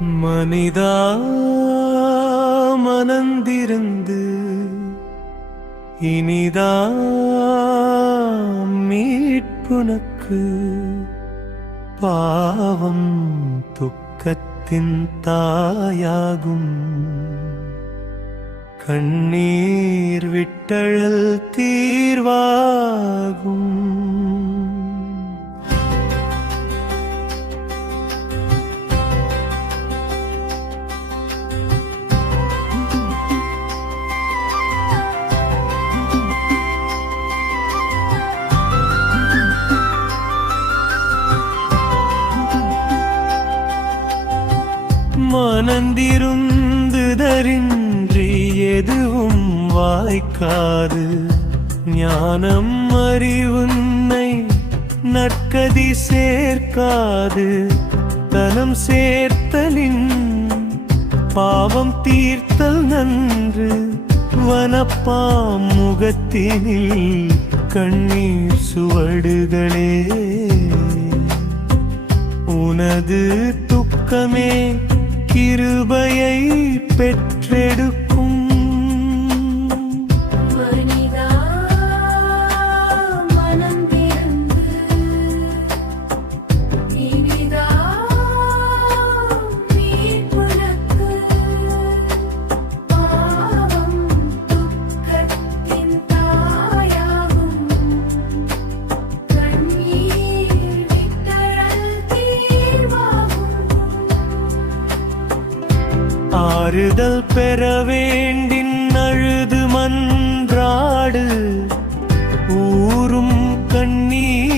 மனிதா மனந்திருந்து இனிதா மீட்புனக்கு பாவம் துக்கத்தின் தாயாகும். கண்ணீர் விட்டழல் தீர்வாகும். மனந்திருந்துதரின்றி எதுவும் வாய்க்காது. ஞானம் அறிவுன்னை நற்கதி சேர்க்காது. தனம் சேர்த்தலின் பாவம் தீர்த்தல் நன்று வனப்பாம் முகத்தினில் கண்ணீர் சுவடுகளே. உனது துக்கமே கிருபையை பெற்றெடுக்கும். ஆறுதல் பெற வேண்டின் அழுது மன்றாடு ஊரும் கண்ணீர்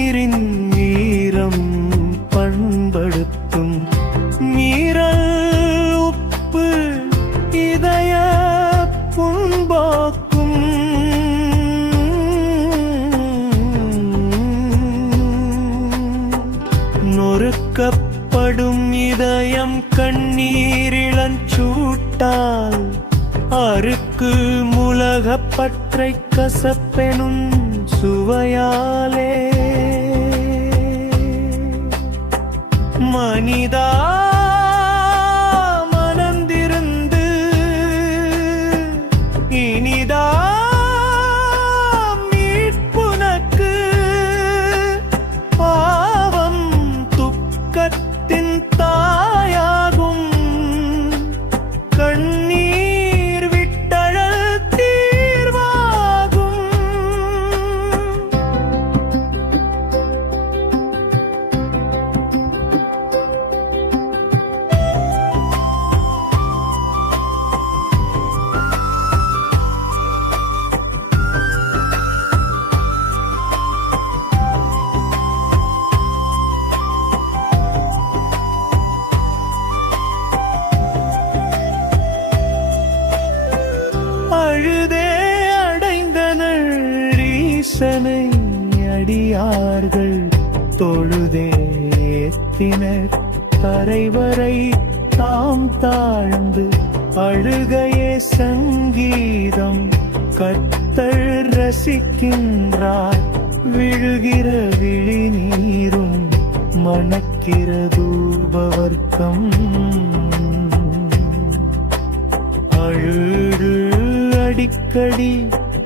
அறுக்கப்படும் இதயம் கண்ணீரிழஞ்சூட்டால் அருக்கு முலகப்பற்றை கசப்பெனும் சுவையாலே. மனிதா கண்ணீர் அரசனை அடியார்கள் தொழுதே ஏத்தினர். கரைவரை தாம் தாழ்ந்து அழுகையே சங்கீதம். கத்தள் ரசிக்கின்றார் விழுகிற விழி நீரும் மணக்கிற தூபவர்க்கம். அழுது அடிக்கடி